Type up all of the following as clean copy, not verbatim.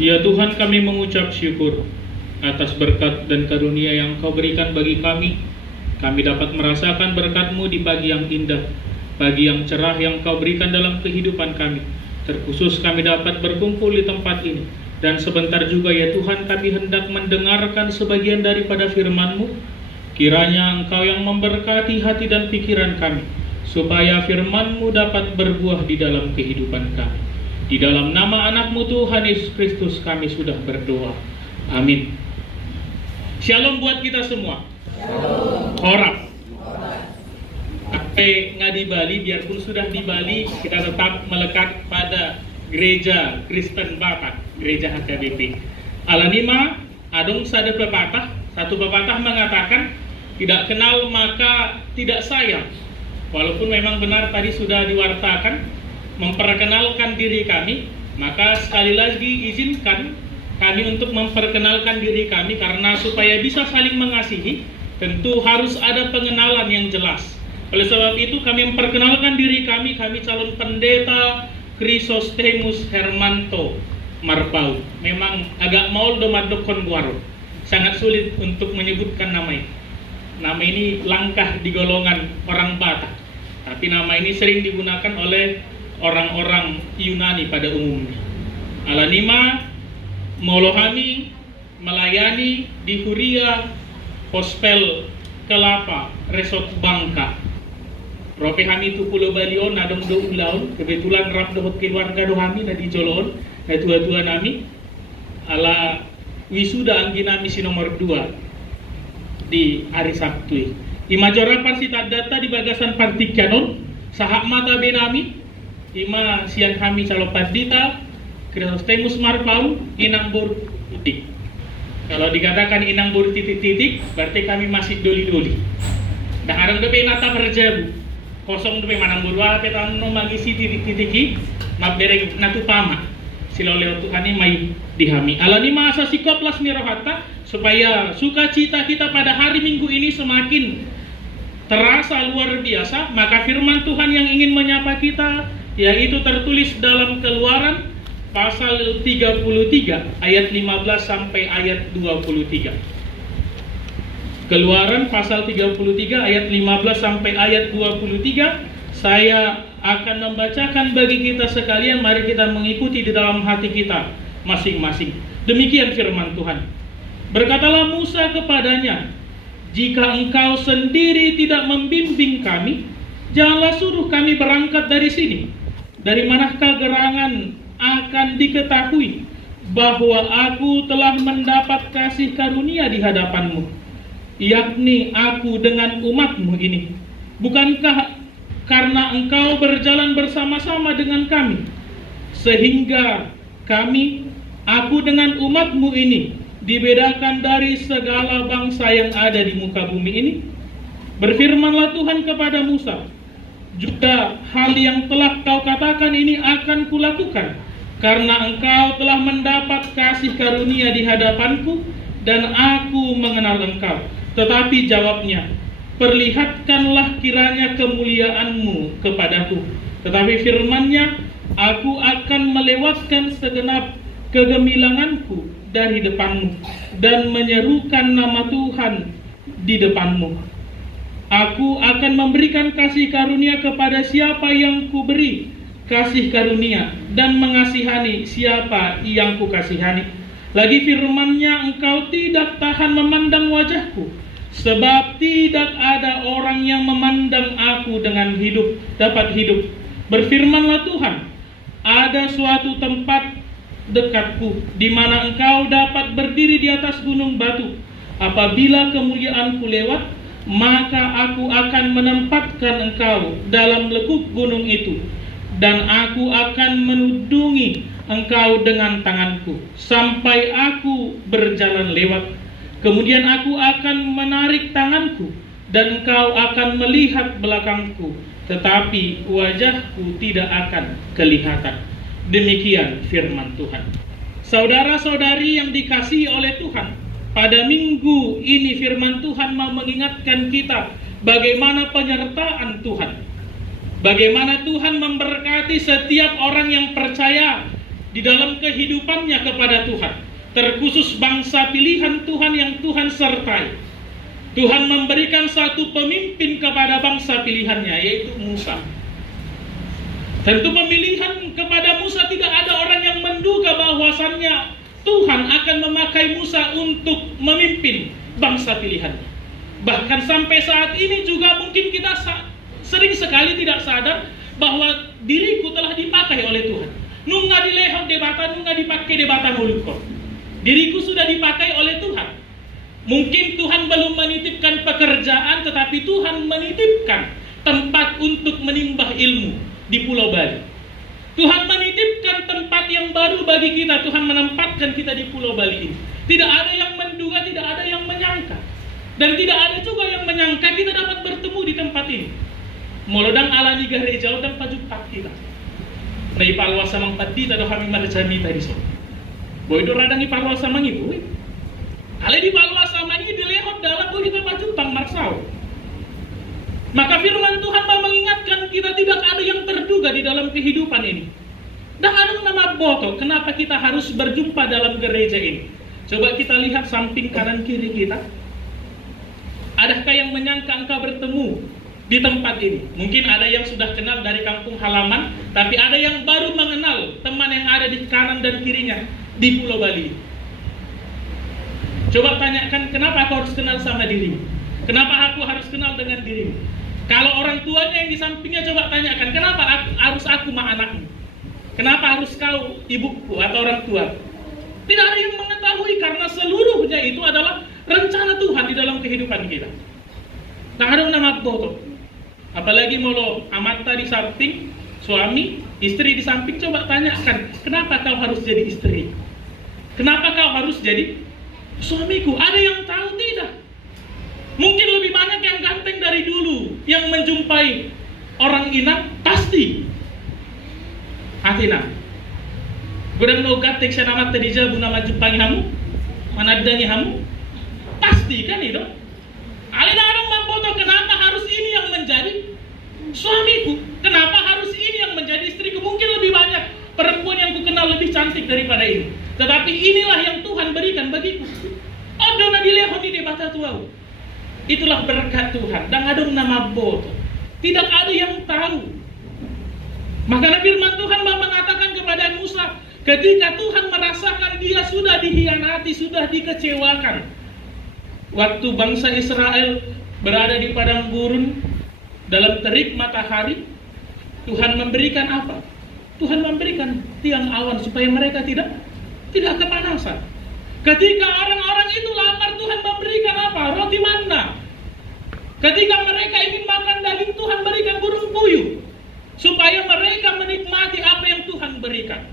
Ya Tuhan, kami mengucap syukur atas berkat dan karunia yang Kau berikan bagi kami. Kami dapat merasakan berkat-Mu di pagi yang indah, pagi yang cerah yang Kau berikan dalam kehidupan kami. Terkhusus kami dapat berkumpul di tempat ini. Dan sebentar juga ya Tuhan, kami hendak mendengarkan sebagian daripada firman-Mu. Kiranya Engkau yang memberkati hati dan pikiran kami, supaya firman-Mu dapat berbuah di dalam kehidupan kami. Di dalam nama anak-Mu Tuhan Yesus Kristus kami sudah berdoa. Amin. Shalom buat kita semua. Shalom. Horab. Sampai nggak di Bali, biarpun sudah di Bali, kita tetap melekat pada gereja Kristen Batak, gereja HKBP. Alanima, adong satu pepatah mengatakan, tidak kenal maka tidak sayang. Walaupun memang benar tadi sudah diwartakan, memperkenalkan diri kami, maka sekali lagi izinkan kami untuk memperkenalkan diri kami, karena supaya bisa saling mengasihi, tentu harus ada pengenalan yang jelas. Oleh sebab itu kami memperkenalkan diri kami calon pendeta Chrysostemus Hermanto Marpau. Memang agak maul domadokon guaro, sangat sulit untuk menyebutkan nama ini. Nama ini langkah di golongan orang Batak, tapi nama ini sering digunakan oleh orang-orang Yunani pada umumnya. Alanima, Molohami, melayani di Huria, Hospel Kelapa, Resort Bangka. Rope kami itu Pulau Balion, nadong do ulaun, kebetulan rap dohot keluarga dohami na di Jolon, na tua-tua nami, ala wisuda anggi nami si nomor 2 di hari Sabtu. Imajora parsita data di bagasan partikanon, sahak mata benami, ima siang kami calon pandita Chrysostemus Marpau inang bor titik. Kalau dikatakan inang bor titik-titik, berarti kami masih doli-doli. Dah harang depe nata merjabu kosong depe manang borwa petan no magisi titik-titiki mabereng natu pama sila oleh Tuhan ini mai dihami. Alani masa sikoplas mirohata supaya sukacita kita pada hari Minggu ini semakin terasa luar biasa. Maka firman Tuhan yang ingin menyapa kita, yaitu tertulis dalam Keluaran pasal 33 ayat 15 sampai ayat 23. Keluaran pasal 33 ayat 15 sampai ayat 23. Saya akan membacakan bagi kita sekalian, mari kita mengikuti di dalam hati kita masing-masing. Demikian firman Tuhan. Berkatalah Musa kepadanya, jika engkau sendiri tidak membimbing kami, janganlah suruh kami berangkat dari sini. Dari manakah gerangan akan diketahui bahwa aku telah mendapat kasih karunia di hadapanmu, yakni aku dengan umatmu ini? Bukankah karena engkau berjalan bersama-sama dengan kami, sehingga aku dengan umatmu ini dibedakan dari segala bangsa yang ada di muka bumi ini? Berfirmanlah Tuhan kepada Musa, juga hal yang telah kau katakan ini akan kulakukan, karena engkau telah mendapat kasih karunia di hadapanku, dan aku mengenal engkau. Tetapi jawabnya, perlihatkanlah kiranya kemuliaanmu kepadaku. Tetapi firman-Nya, aku akan melewatkan segenap kegemilanganku dari depanmu, dan menyerukan nama Tuhan di depanmu. Aku akan memberikan kasih karunia kepada siapa yang kuberi kasih karunia, dan mengasihani siapa yang kukasihani. Lagi firman-Nya, engkau tidak tahan memandang wajahku, sebab tidak ada orang yang memandang aku dengan dapat hidup. Berfirmanlah Tuhan, ada suatu tempat dekatku, di mana engkau dapat berdiri di atas gunung batu. Apabila kemuliaanku lewat, maka aku akan menempatkan engkau dalam lekuk gunung itu, dan aku akan menudungi engkau dengan tanganku sampai aku berjalan lewat. Kemudian aku akan menarik tanganku, dan engkau akan melihat belakangku, tetapi wajahku tidak akan kelihatan. Demikian firman Tuhan. Saudara-saudari yang dikasihi oleh Tuhan, pada minggu ini firman Tuhan mau mengingatkan kita bagaimana penyertaan Tuhan, bagaimana Tuhan memberkati setiap orang yang percaya di dalam kehidupannya kepada Tuhan. Terkhusus bangsa pilihan Tuhan yang Tuhan sertai. Tuhan memberikan satu pemimpin kepada bangsa pilihannya, yaitu Musa. Tentu pemilihan kepada Musa tidak ada orang yang menduga bahwasannya Tuhan akan memakai Musa untuk memimpin bangsa pilihannya. Bahkan sampai saat ini juga mungkin kita sering sekali tidak sadar bahwa diriku telah dipakai oleh Tuhan. Nunga dilehok debata, nunga dipakai debata mulukko. Diriku sudah dipakai oleh Tuhan. Mungkin Tuhan belum menitipkan pekerjaan, tetapi Tuhan menitipkan tempat untuk menimbah ilmu di Pulau Bali. Tuhan menitipkan tempat yang baru bagi kita. Tuhan menempatkan kita di Pulau Bali ini. Tidak ada yang menduga, tidak ada yang menyangka. Dan tidak ada juga yang menyangka kita dapat bertemu di tempat ini. Molodang ala niga rejau dan pajupak kita. Nah ipalwa samang pati tado kami marjami tadi so. Boy do radang ipalwa samang ibu. Ale di palwa samang ini dilehot dalam boy kita pajupang marsau. Maka firman Tuhan mengingatkan kita tidak ada yang terduga di dalam kehidupan ini. Dan ada nama boto, kenapa kita harus berjumpa dalam gereja ini? Coba kita lihat samping kanan kiri kita. Adakah yang menyangka engkau bertemu di tempat ini? Mungkin ada yang sudah kenal dari kampung halaman, tapi ada yang baru mengenal teman yang ada di kanan dan kirinya di Pulau Bali. Coba tanyakan, kenapa aku harus kenal sama dirimu? Kenapa aku harus kenal dengan dirimu? Kalau orang tuanya yang di sampingnya, coba tanyakan, kenapa harus aku mah anakmu? Kenapa harus kau ibuku atau orang tua? Tidak ada yang mengetahui, karena seluruhnya itu adalah rencana Tuhan di dalam kehidupan kita. Tak ada nama boto. Apalagi molo amata di samping, suami, istri di samping, coba tanyakan, kenapa kau harus jadi istri? Kenapa kau harus jadi suamiku? Ada yang tahu tidak? Mungkin lebih banyak yang ganteng dari dulu yang menjumpai orang Inang, pasti Athena. Gudang no ganteng siya namat tadi jabu nama jumpai hamu, manadani hamu, pasti kan itu. Alina orang memfoto, kenapa harus ini yang menjadi suamiku? Kenapa harus ini yang menjadi istriku? Mungkin lebih banyak perempuan yang kukenal lebih cantik daripada ini. Tetapi inilah yang Tuhan berikan bagiku. Odona dilehoni de bata tuau. Itulah berkat Tuhan. Dan ada nama boto. Tidak ada yang tahu. Maka firman Tuhan mengatakan kepada Musa, ketika Tuhan merasakan dia sudah dihianati, sudah dikecewakan. Waktu bangsa Israel berada di padang gurun dalam terik matahari, Tuhan memberikan apa? Tuhan memberikan tiang awan supaya mereka tidak kepanasan. Ketika orang-orang itu lapar, Tuhan memberikan apa? Roti manna. Ketika mereka ingin makan daging, Tuhan berikan burung puyuh supaya mereka menikmati apa yang Tuhan berikan.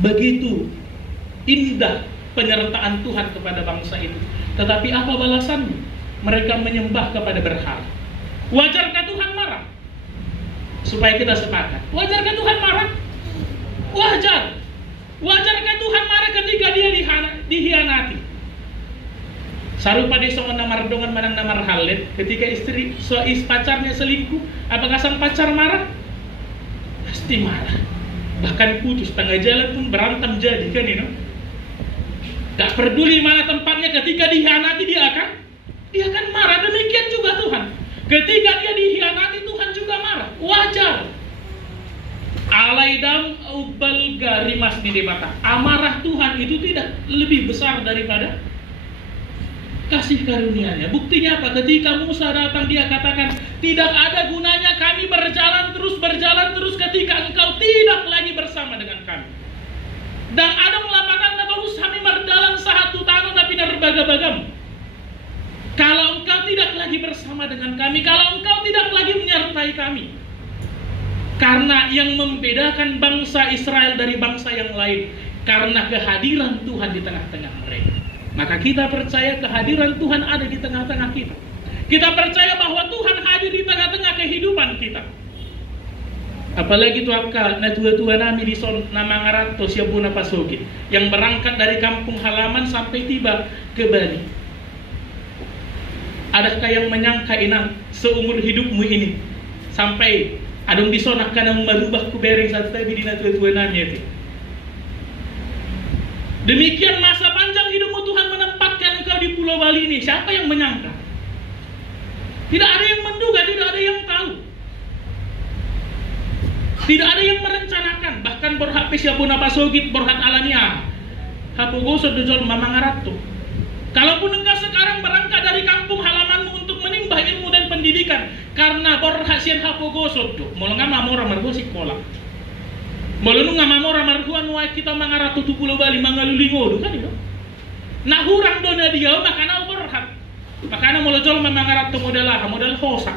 Begitu indah penyertaan Tuhan kepada bangsa itu. Tetapi apa balasannya? Mereka menyembah kepada berhala. Wajarkah Tuhan marah? Supaya kita sepakat, wajarkah Tuhan marah? Wajar. Wajarkah Tuhan marah ketika dia dihianati? Sarupa desongan namar dongan manang namar halet, ketika istri pacarnya selingkuh, apakah sang pacar marah? Pasti marah. Bahkan putus tengah jalan pun berantem jadi kan ini. Gak peduli mana tempatnya, ketika dihianati dia akan marah. Demikian juga Tuhan. Ketika dia dihianati, Tuhan juga marah. Wajar. Alaidam ubal garimas di mata. Amarah Tuhan itu tidak lebih besar daripada kasih karunia-Nya. Buktinya apa? Ketika Musa datang, dia katakan, tidak ada gunanya kami berjalan terus ketika engkau tidak lagi bersama dengan kami. Dan ada melapatan terus kami berjalan satu tahun tapi nerbaga-bagam. Kalau engkau tidak lagi bersama dengan kami, kalau engkau tidak lagi menyertai kami. Karena yang membedakan bangsa Israel dari bangsa yang lain, karena kehadiran Tuhan di tengah-tengah mereka. Maka kita percaya kehadiran Tuhan ada di tengah-tengah kita. Kita percaya bahwa Tuhan hadir di tengah-tengah kehidupan kita. Apalagi tuaka na tua-tua nami di son nama ngaranto siya buna pasogi yang berangkat dari kampung halaman sampai tiba ke Bali. Adakah yang menyangka Inang seumur hidupmu ini sampai Adong disonak karena merubah kubereng saat tadi di tua-tua namanya itu. Demikian masa panjang hidupmu Tuhan menempatkan engkau di Pulau Bali ini. Siapa yang menyangka? Tidak ada yang menduga, tidak ada yang tahu. Tidak ada yang merencanakan. Bahkan borhat pesyabuna pasogit, borhat alania. Hapogosot dojol mamangaratu. Kalaupun engkau sekarang berangkat dari kampung halamanmu untuk menimba ilmu dan pendidikan, karena borhat sian hapogosot tuh, mau ngama mora margosi sekolah. Boleh nggak mamora marhuan wa kita mangaratu tu Pulau Bali mangalulingo kan itu. Nah hurang dona dia makana borhat. Makana molojol mangaratu modal hosa.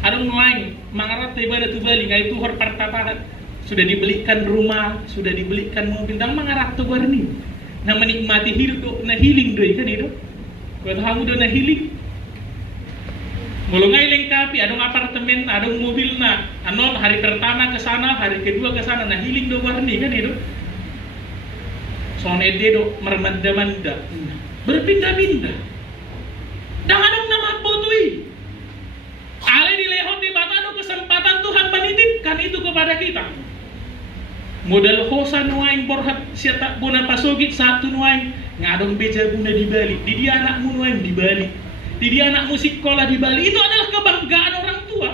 Adong lain mangaratu ibadah tu Bali ngai tu hor partapahat. Sudah dibelikan rumah, sudah dibelikan mobil dan mangaratu warni. Nah menikmati hidup na healing doi kan itu. Kau tahu do na healing. Mulai lengkapi, adong apartemen, adong mobil na, anon hari pertama ke sana, hari kedua ke sana, nah healing do warni kan itu. Soalnya dia do mermanda-manda, berpindah-pindah. Dan adong nama botui. Ale dilehot di batano kesempatan Tuhan menitipkan itu kepada kita. Modal hosa nuaing borhat siata bona pasogit satu nuaing ngadong beja guna di Bali, di dia anakmu nuaing di Bali. Di dia anak musik sekolah di Bali, itu adalah kebanggaan orang tua.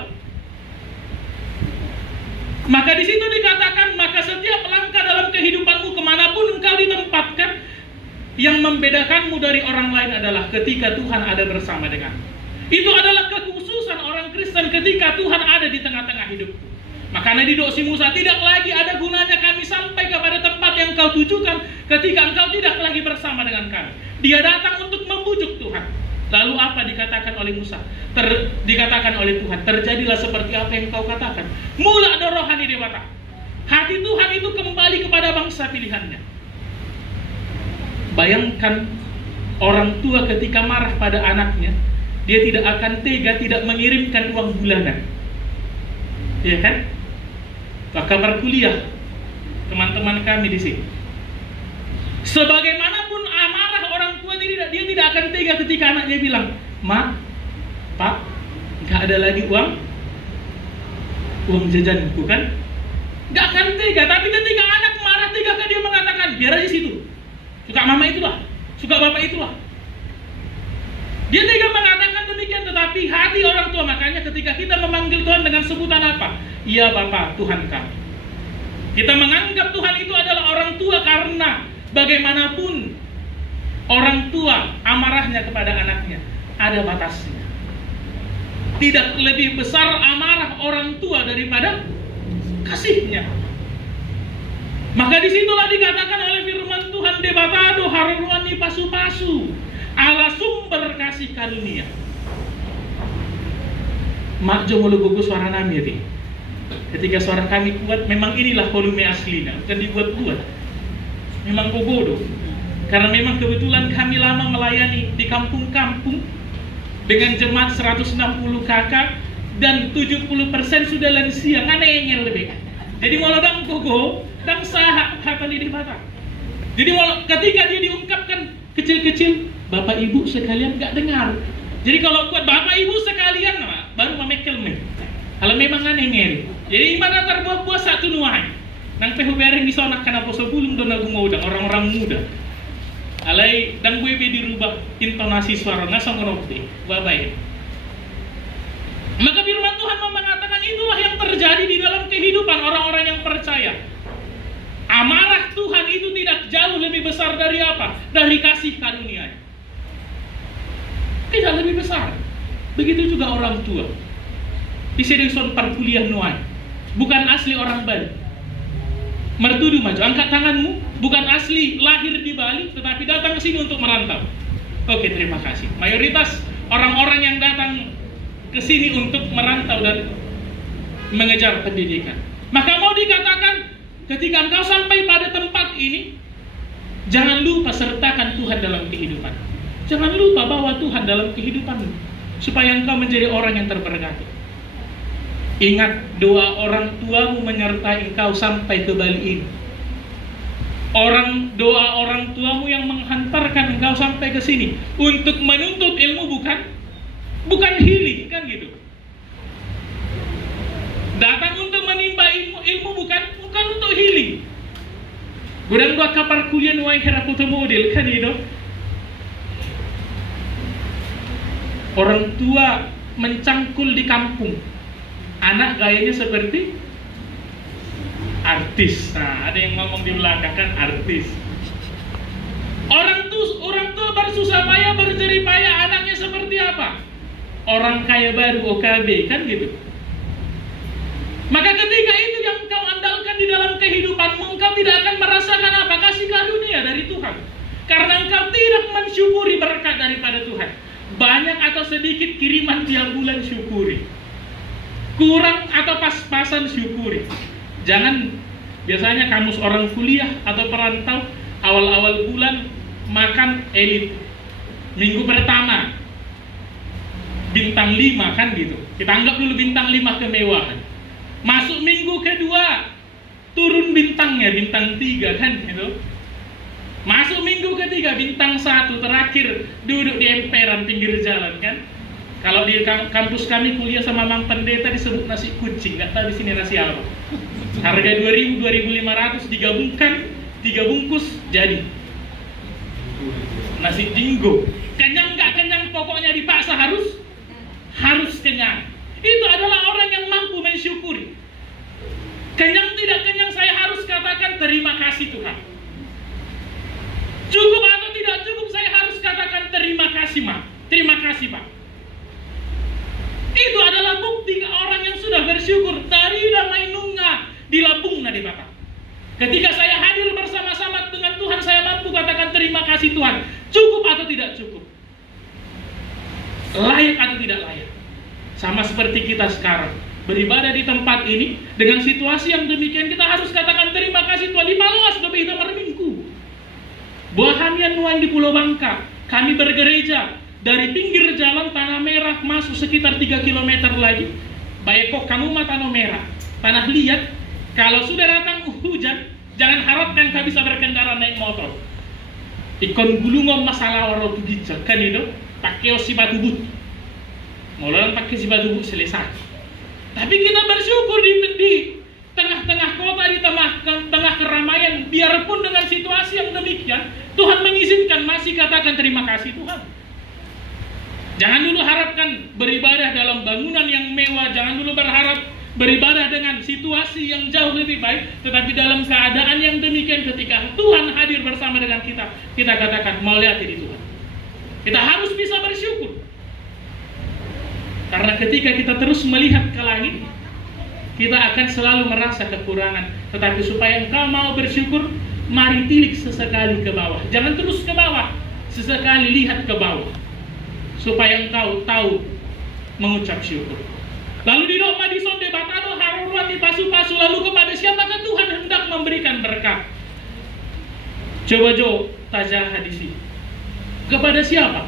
Maka di situ dikatakan, maka setiap langkah dalam kehidupanmu kemanapun engkau ditempatkan, yang membedakanmu dari orang lain adalah ketika Tuhan ada bersama denganmu. Itu adalah kekhususan orang Kristen ketika Tuhan ada di tengah-tengah hidupku. Makanya di doa si Musa, tidak lagi ada gunanya kami sampai kepada tempat yang kau tujukan ketika engkau tidak lagi bersama dengan kami. Dia datang untuk membujuk Tuhan. Lalu apa dikatakan oleh Musa? Dikatakan oleh Tuhan, terjadilah seperti apa yang kau katakan. Mula ada rohani dewata. Hati Tuhan itu kembali kepada bangsa pilihannya. Bayangkan orang tua ketika marah pada anaknya, dia tidak akan tega tidak mengirimkan uang bulanan. Ya kan? Kabar kuliah teman-teman kami di sini. Sebagaimanapun amarah orang tua dia tidak akan tega ketika anaknya bilang, "Ma, Pak, nggak ada lagi uang jajanku kan?" Nggak akan tega. Tapi ketika anak marah, tegakah dia mengatakan, "Biar aja situ. Suka mama itulah, suka bapak itulah." Dia tega mengatakan demikian, tetapi hati orang tua, makanya ketika kita memanggil Tuhan dengan sebutan apa? Iya Bapa, Tuhan kami. Kita menganggap Tuhan itu adalah orang tua karena bagaimanapun orang tua amarahnya kepada anaknya ada batasnya. Tidak lebih besar amarah orang tua daripada kasihnya. Maka disitulah dikatakan oleh firman Tuhan, debatado haruani pasu-pasu ala sumber kasih karunia. Mak jo mulu gugus suara nami ri. Ketika suara kami kuat, memang inilah volume aslinya, bukan dibuat-buat. Memang bodoh. Karena memang kebetulan kami lama melayani di kampung-kampung dengan jemaat 160 kakak dan 70% sudah lansia, nganengel lebih. Jadi malah dang gogo, dang sahak kata di mata. Jadi malah ketika dia diungkapkan kecil-kecil, Bapak Ibu sekalian gak dengar. Jadi kalau buat Bapak Ibu sekalian baru memekel nih. Kalau memang nganengel. Jadi iman antar buah-buah satu nuai. Nang pehu bereng disonak karena poso bulung dona gumodang orang-orang muda. Alai dang gue dirubah intonasi suara ngasong ngopi. Babai. Maka firman Tuhan mengatakan itulah yang terjadi di dalam kehidupan orang-orang yang percaya. Amarah Tuhan itu tidak jauh lebih besar dari apa? Dari kasih karunia. Tidak lebih besar. Begitu juga orang tua. Di sini son parkuliah nuai. Bukan asli orang Bali. Mertudu maju, angkat tanganmu. Bukan asli lahir di Bali, tetapi datang ke sini untuk merantau. Oke, terima kasih. Mayoritas orang-orang yang datang ke sini untuk merantau dan mengejar pendidikan. Maka mau dikatakan, ketika engkau sampai pada tempat ini, jangan lupa sertakan Tuhan dalam kehidupan. Jangan lupa bawa Tuhan dalam kehidupanmu, supaya engkau menjadi orang yang terberkati. Ingat, doa orang tuamu menyertai engkau sampai ke Bali ini. Doa orang tuamu yang menghantarkan engkau sampai ke sini untuk menuntut ilmu, bukan healing kan gitu. Datang untuk menimba ilmu bukan untuk healing. Gudang dua kapar kuliah nuai hera foto model kan itu. Orang tua mencangkul di kampung, anak gayanya seperti artis. Nah, ada yang ngomong di belakang kan artis. Orang tua bersusah payah berjerih payah, anaknya seperti apa? Orang kaya baru OKB kan gitu. Maka ketika itu yang kau andalkan di dalam kehidupanmu, engkau tidak akan merasakan apa? Kasih karunia dari Tuhan. Karena engkau tidak mensyukuri berkat daripada Tuhan. Banyak atau sedikit kiriman tiap bulan syukuri. Kurang atau pas-pasan syukuri. Jangan, biasanya kamus orang kuliah atau perantau awal-awal bulan makan elit. Minggu pertama bintang 5 kan gitu. Kita anggap dulu bintang 5 kemewahan. Masuk minggu kedua turun bintangnya, bintang 3 kan gitu. Masuk minggu ketiga bintang 1, terakhir duduk di emperan pinggir jalan kan. Kalau di kampus kami kuliah sama Mang Pendeta disebut nasi kucing, nggak tahu di sini nasi apa. Harga 2.000, 2.500 digabungkan 3 bungkus jadi nasi jinggo. Kenyang nggak kenyang, pokoknya dipaksa harus kenyang. Itu adalah orang yang mampu mensyukuri. Kenyang tidak kenyang, saya harus katakan terima kasih Tuhan. Cukup atau tidak cukup, saya harus katakan terima kasih Mak. Terima kasih Pak. Itu adalah bukti orang yang sudah bersyukur. Dari damai nunga dilabungna di Bapak. Ketika saya hadir bersama-sama dengan Tuhan, saya mampu katakan terima kasih Tuhan. Cukup atau tidak cukup, layak atau tidak layak. Sama seperti kita sekarang beribadah di tempat ini dengan situasi yang demikian, kita harus katakan terima kasih Tuhan. Di Paluas lebih kita merminggu. Buahanian nuan di Pulau Bangka, kami bergereja dari pinggir jalan Tanah Merah masuk sekitar 3 km lagi. Bayekok kamu mah Tanah Merah, tanah liat. Kalau sudah datang hujan, jangan harapkan kau bisa berkendara naik motor. Ikon gulungom masalah warotu gijak kan itu, pakai si batu but. Mulalan pakai si batu but selesai. Tapi kita bersyukur di tengah-tengah kota, di tengah keramaian, biarpun dengan situasi yang demikian, Tuhan mengizinkan, masih katakan terima kasih Tuhan. Jangan dulu harapkan beribadah dalam bangunan yang mewah, jangan dulu berharap beribadah dengan situasi yang jauh lebih baik, tetapi dalam keadaan yang demikian ketika Tuhan hadir bersama dengan kita, kita katakan mau lihat di Tuhan. Kita harus bisa bersyukur. Karena ketika kita terus melihat ke langit, kita akan selalu merasa kekurangan. Tetapi supaya engkau mau bersyukur, mari tilik sesekali ke bawah. Jangan terus ke bawah, sesekali lihat ke bawah. Supaya engkau tahu mengucap syukur. Lalu di doa di sonde batado haruruan di pasu-pasu. Lalu kepada siapakah Tuhan hendak memberikan berkat? Coba Jo tajah hadisi. Kepada siapa?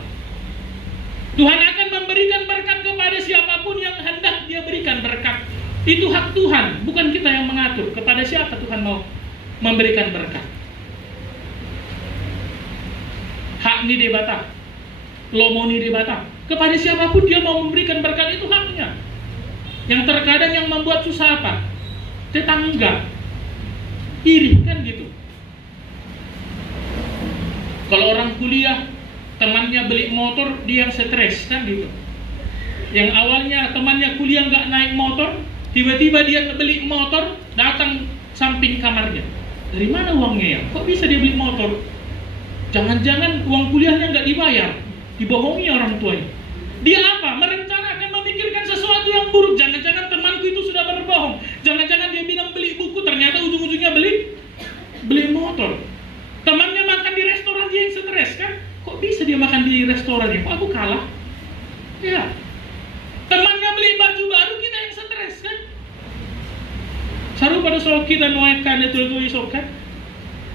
Tuhan akan memberikan berkat kepada siapapun yang hendak dia berikan berkat. Itu hak Tuhan, bukan kita yang mengatur kepada siapa Tuhan mau memberikan berkat. Hak ni debata, lomoni debata. Kepada siapapun dia mau memberikan berkat, itu haknya. Yang terkadang yang membuat susah apa? Tetangga, iri kan gitu. Kalau orang kuliah, temannya beli motor, dia yang stres kan gitu. Yang awalnya temannya kuliah nggak naik motor, tiba-tiba dia beli motor, datang samping kamarnya. Dari mana uangnya ya? Kok bisa dia beli motor? Jangan-jangan uang kuliahnya nggak dibayar, dibohongi orang tuanya. Dia apa? Merencanakan, memikirkan sesuatu yang buruk. Jangan-jangan temanku itu sudah berbohong. Jangan-jangan dia bilang beli buku, ternyata ujung-ujungnya beli motor. Temannya makan di restoran, dia yang stres kan? Kok bisa dia makan di restoran ya? Kok aku kalah? Ya. Temannya beli baju baru, kita yang stres kan? Saru pada soal kita nuaikan itu isok kan?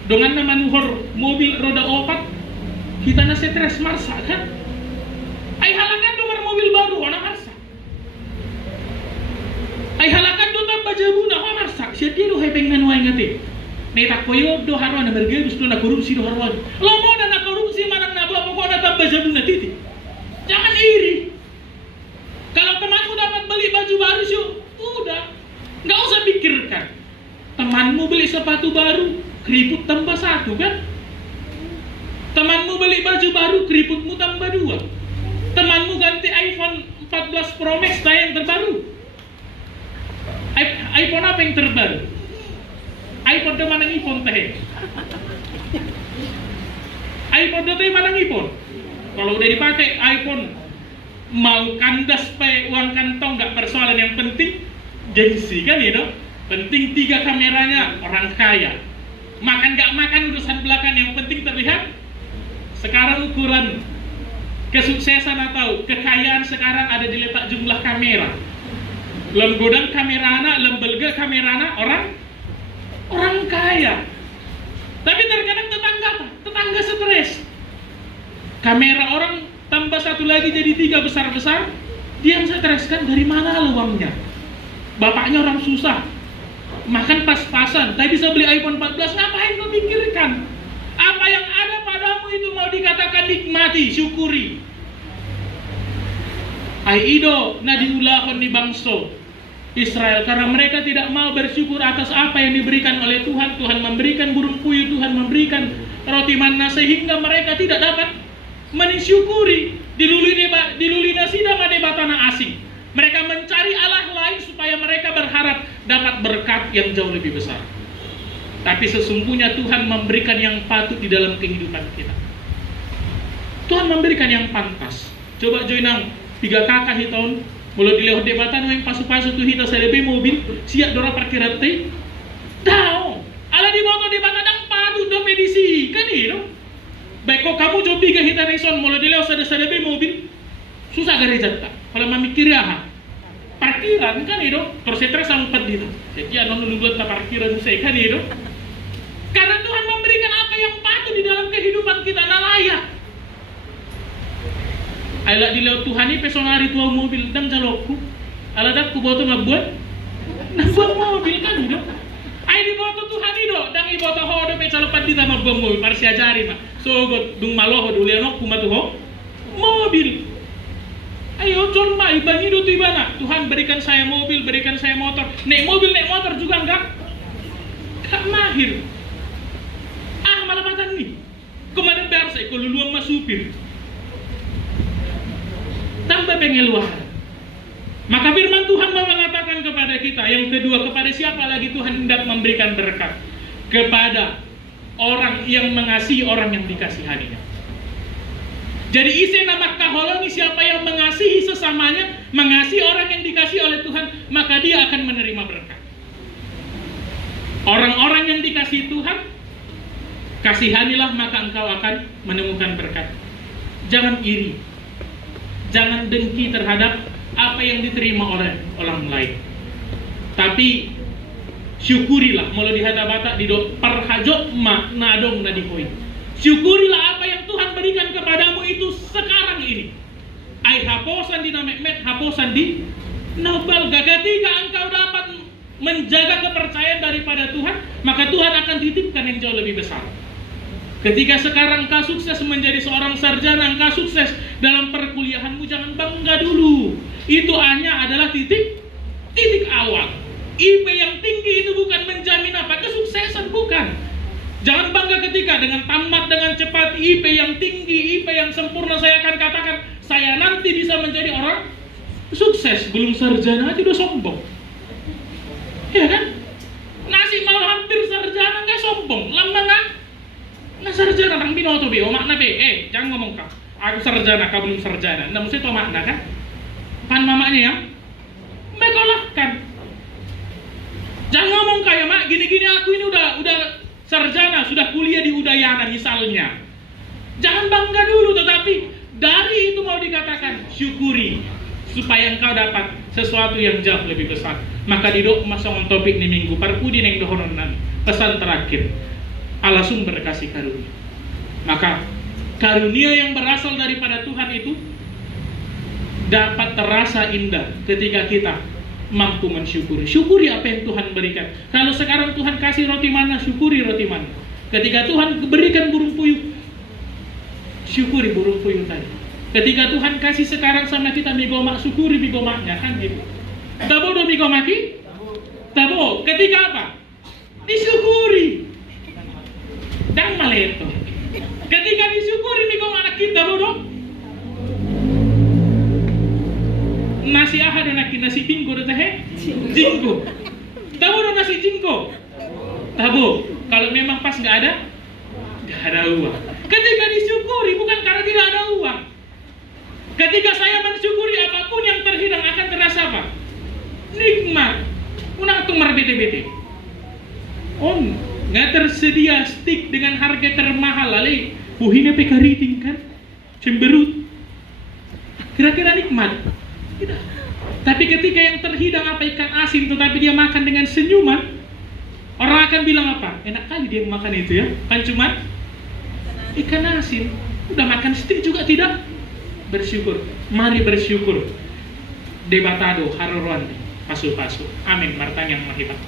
Dengan nama nuhor mobil roda 4, kita na stres marsa kan? Ay halakan nomor mobil baru, ona marsa. Ay halakan do tambah jabuna, ona marsa. Siya dia do hepeng na nuai ngati. Netak koyo do harwan na bergebus do na korupsi do harwan. Lo mau na korupsi manang nabla pokoknya tambah jabuna titik. Jangan iri. Kalau temanmu dapat beli baju baru sih, udah Temanmu beli sepatu baru, keriput tambah 1 kan? Temanmu beli baju baru, keriputmu tambah 2. Temanmu ganti iPhone 14 Pro Max, yang terbaru. iPhone apa yang terbaru? iPhone itu mana iPhone teh? iPhone itu mana iPhone? Kalau udah dipakai iPhone, mau kandas pakai uang kantong nggak persoalan, yang penting gengsi kan itu. Penting 3 kameranya, orang kaya. Makan nggak makan urusan belakang, yang penting terlihat. Sekarang ukuran kesuksesan atau kekayaan sekarang ada di letak jumlah kamera. Lem godang kamera anak, lem belga kamera anak, orang kaya. Tapi terkadang tetangga stres. Kamera orang tambah 1 lagi jadi 3 besar-besar, dia yang stres kan, dari mana uangnya? Bapaknya orang susah, makan pas-pasan. Tadi bisa beli iPhone 14, ngapain kau pikirkan? Apa yang ada padamu itu mau dikatakan nikmati, syukuri. Aido na diulahon di bangsa Israel, karena mereka tidak mau bersyukur atas apa yang diberikan oleh Tuhan. Tuhan memberikan burung puyuh, Tuhan memberikan roti manna, sehingga mereka tidak dapat mensyukuri. Diluli nasi dama debat tanah asing. Mereka mencari Allah lain supaya mereka berharap dapat berkat yang jauh lebih besar. Tapi sesungguhnya Tuhan memberikan yang patut di dalam kehidupan kita. Tuhan memberikan yang pantas. Coba joinang 3 kakak hiton, mulai dilewat debatan yang pasu-pasu tuh hita selebe mobil, siap dora parkiran teh. Tahu, ala di bawah debatan dang patut do medisi kan itu. Baik kok kamu coba 3 hita nison, mulai dilewat selebe mobil, susah gereja tak. Kalau memikir ya, parkiran kan itu, terus stres sampai gitu. Jadi anon nunggu tak parkiran saya kan itu. Karena Tuhan memberikan apa yang patut di dalam kehidupan kita, nah layak. Ayolah di laut Tuhan ini pesonari tua mobil dan jalokku. Aladak ku bawa tu ngabuat, nabuat mobil kan itu. Ayo di bawa tu Tuhan ini dong, dan ibu tahu ada pecalopat di tanah buang mobil, parsi ajari mah. So got dung maloh dulu lianok ku matu ho mobil. Ayo con mah ibang itu ibana. Tuhan berikan saya mobil, berikan saya motor. Naik mobil, naik motor juga enggak mahir. Malapatan nih, kemana bersa, ikut luluang mas supir, tambah pengeluaran. Maka firman Tuhan mengatakan kepada kita, yang kedua, kepada siapa lagi Tuhan hendak memberikan berkat? Kepada orang yang mengasihi orang yang dikasihaninya. Jadi isi nama kaholongi, siapa yang mengasihi sesamanya, mengasihi orang yang dikasihi oleh Tuhan, maka dia akan menerima berkat. Orang-orang yang dikasihi Tuhan, kasihanilah maka engkau akan menemukan berkat. Jangan iri, jangan dengki terhadap apa yang diterima oleh orang lain. Tapi syukurilah, mulai dihata-bata di perhajok makna dong nadikoi. Syukurilah apa yang Tuhan berikan kepadamu itu sekarang ini. Ai haposan di namek haposan di nabal. Ketika engkau dapat menjaga kepercayaan daripada Tuhan, maka Tuhan akan titipkan yang jauh lebih besar. Ketika sekarang engkau sukses menjadi seorang sarjana, engkau sukses dalam perkuliahanmu, jangan bangga dulu. Itu hanya adalah titik awal. IP yang tinggi itu bukan menjamin apa kesuksesan, bukan. Jangan bangga ketika dengan tamat dengan cepat, IP yang tinggi, IP yang sempurna, saya akan katakan saya nanti bisa menjadi orang sukses. Belum sarjana aja udah sombong, ya kan? Nasi mau hampir sarjana nggak sombong, lama nggak sarjana orang binoto be, makna be, jangan ngomong kau, aku sarjana, kau belum sarjana, nggak mesti tau makna kan? Pan mamanya yang mekolahkan. Jangan ngomong kayak mak, gini-gini aku ini udah sarjana, sudah kuliah di Udayana misalnya. Jangan bangga dulu, tetapi dari itu mau dikatakan syukuri supaya engkau dapat sesuatu yang jauh lebih besar. Maka didok masang topik ni minggu parpudi neng dohononan. Pesan terakhir, Allah sumber kasih karunia. Maka karunia yang berasal daripada Tuhan itu dapat terasa indah ketika kita mampu mensyukuri. Syukuri apa yang Tuhan berikan. Kalau sekarang Tuhan kasih roti mana, syukuri roti mana. Ketika Tuhan berikan burung puyuh, syukuri burung puyuh tadi. Ketika Tuhan kasih sekarang sama kita migomak, syukuri migomaknya kan gitu. Tabo do migomaki? Tabo. Ketika apa? Disyukuri. Dan maleto. Ketika disyukuri mikong anak kita bodoh. Nasi aha dan nasi pinggo do teh? Jinggo. Tahu do nasi jinggo? Tahu. Kalau memang pas nggak ada uang. Ketika disyukuri bukan karena tidak ada uang. Ketika saya mensyukuri apapun yang terhidang akan terasa apa? Nikmat. Unang tung marbete-bete. Nggak tersedia stick dengan harga termahal lali. Puhine pekariting kan? Cemberut. Kira-kira nikmat? Tidak. Tapi ketika yang terhidang apa ikan asin tetapi dia makan dengan senyuman, orang akan bilang apa? Enak kali dia makan itu ya. Kan cuma ikan asin. Udah makan stick juga tidak bersyukur. Mari bersyukur. Debatado haruruan pasu-pasu. Amin. Martang yang mahita.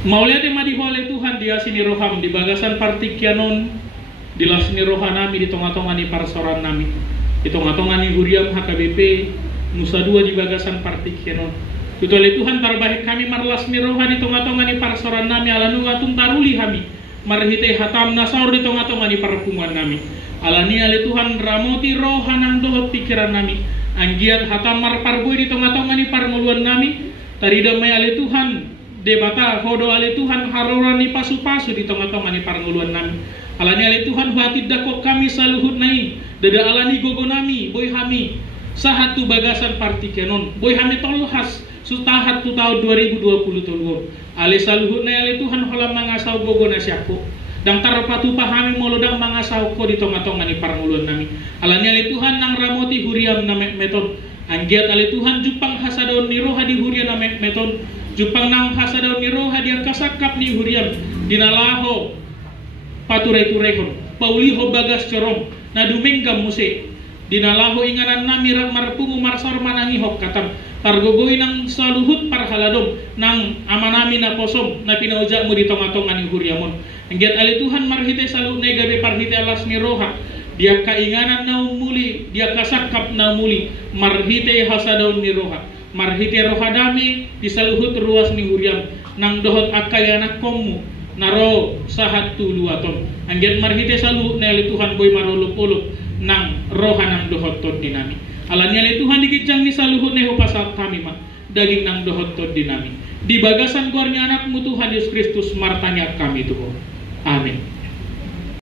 Mau lihat yang oleh Tuhan dia sini roham di bagasan partikianon di lasni rohanami di tonga-tongani parsoran nami di tonga-tongani huriam HKBP Nusa Dua di bagasan partikianon itu oleh Tuhan terbaik kami marlasni roha di tonga-tongani parsoran nami alanu ngatung taruli kami marhite hatam nasaur di tonga-tongani parpungan nami alani oleh Tuhan ramoti rohanang dohot pikiran nami anggiat hatam marparbui di tonga-tongani parmuluan nami tarida may oleh Tuhan debata hodo ale Tuhan harorani pasu-pasu di tengah-tengah ni parnguluan nami alani ale Tuhan hati dakok kami saluhut nai dada alani gogo nami boy hami sahatu bagasan partikenon boy hami tolhas sutahat tu tahun 2020 tolgo ale saluhut nai ale Tuhan holam mangasau gogo nasyako dang tarpatu pahami molodang mangasau ko di tengah-tengah ni parnguluan nami alani ale Tuhan nang ramoti huriam na meton anggiat ale Tuhan jupang hasadaon ni roha di huriam na meton jupang nang hasadaw ni roha dia kasakap ni huriam dinalaho paturay-turayhon pauliho bagas corong na duminggam muse dinalaho inganan nami marpungu marsar manangihok katam targogoy nang saluhut parhaladom nang amanami na posom na pinauja mo di tonga-tonga ni huriamon anggiat ali Tuhan marhite salu na gabe parhite alas ni roha dia kainganan na umuli dia kasakap na umuli marhite hasadaw ni roha marhite rohadami disaluhut ruas ni huriam nang dohot akayana komu naro sahat tuluaton angget marhite salu neli Tuhan boy marulup-ulup nang roha nang dohot tod dinami alanya le Tuhan digijang ni saluhut neho pasal kami mah daging nang dohot tod dinami di bagasan guarnya anakmu Tuhan Yesus Kristus martanya kami Tuhan amin.